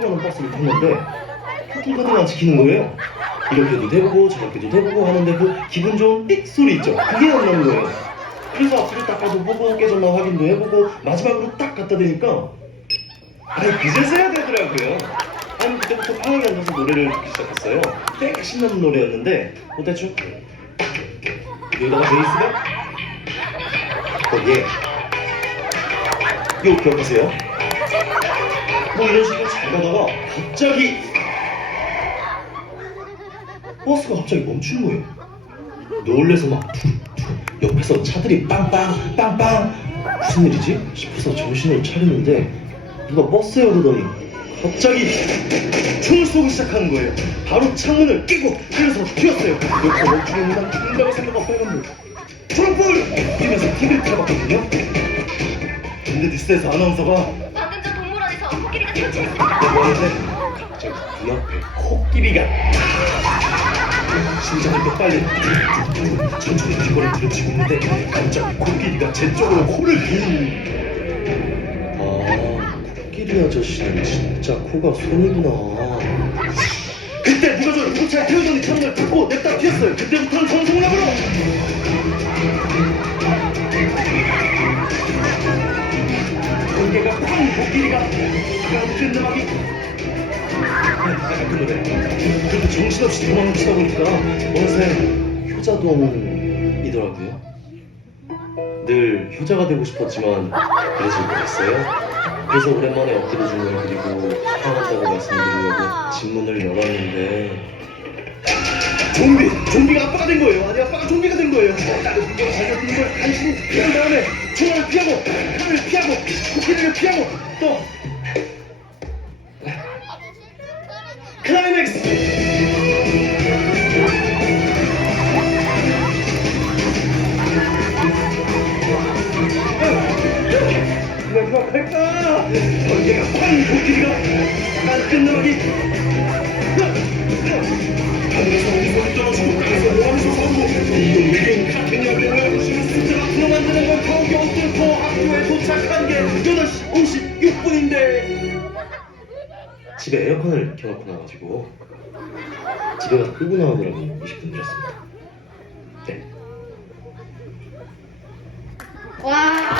가는 버스를 탔는데 큐티거리가 안 지키는 거예요. 이렇게도 돼보고 저렇게도 돼보고 하는데 그 기분 좋은 삑 소리 있죠? 그게 안 나는 거예요. 그래서 앞으로 닦아도 보고 깨졌나 확인도 해보고 마지막으로 딱 갖다 대니까 아니 그제서야 되더라고요. 아니 그때부터 방학에 앉아서 노래를 듣기 시작했어요. 되게 신나는 노래였는데 대충 여기다가 베이스가 거기에 이거 기억하세요? 뭐 이런 식으로 잘 가다가 갑자기 버스가 갑자기 멈추는 거예요. 놀래서 막 옆에서 차들이 빵빵 빵빵 무슨 일이지? 싶어서 정신을 차리는데 누가 버스에 오르더니 갑자기 총을 쏘기 시작하는 거예요. 바로 창문을 끼고 그래서 튀었어요. 여기서 멈추면 난 죽는다고 생각하고 빨간 불 초록불! 이러면서 TV를 틀어봤거든요. 근데 뉴스에서 아나운서가 방금 전 동물원에서 코끼리가 탈출했습니다. 라고 하는데 갑자기 눈앞에 코끼리가 심장이 더 빨리 천천히 뒷걸음 들어치고 있는데 갑자기 코끼리가 제 쪽으로 코를 코끼리 아저씨는 진짜 코가 손이구나. 그때 누가 저를 구급차에 태우더니 창문을 닫고 냅다 튀었어요. 그때부터는 전속력으로 공개가 팡 코끼리가 큰 음악이 그 노래. 그렇게 정신없이 도망치다 보니까 어느새 효자동이더라고요. 늘 효자가 되고 싶었지만 그러지 못했어요. 그래서 오랜만에 엎드려 주문 그리고 사랑한다고 말씀드리려고 집문을 열었는데 좀비가 아빠가 된 거예요. 아니 아빠가 좀비가 된 거예요. 나를 불고 달려드는 걸 간신히 피한 다음에 총알을 피하고 칼을 피하고 코끼리를 피하고 또 클라이맥스! 마지막 할까? 번개가 팡! 코끼리가 끝나기 하늘에서 우물이 떨어지고 땅에서 모함에서 서고 이동 외계인 같은 여배우의 무시를 숫자가 풀어 만드는 걸 겨우겨우 뚫고 학교에 도착한 게 8시 56분인데 집에 에어컨을 켜놓고 나가지고 집에 가서 끄고 나오느라고 20분 늦었습니다. 네. 와.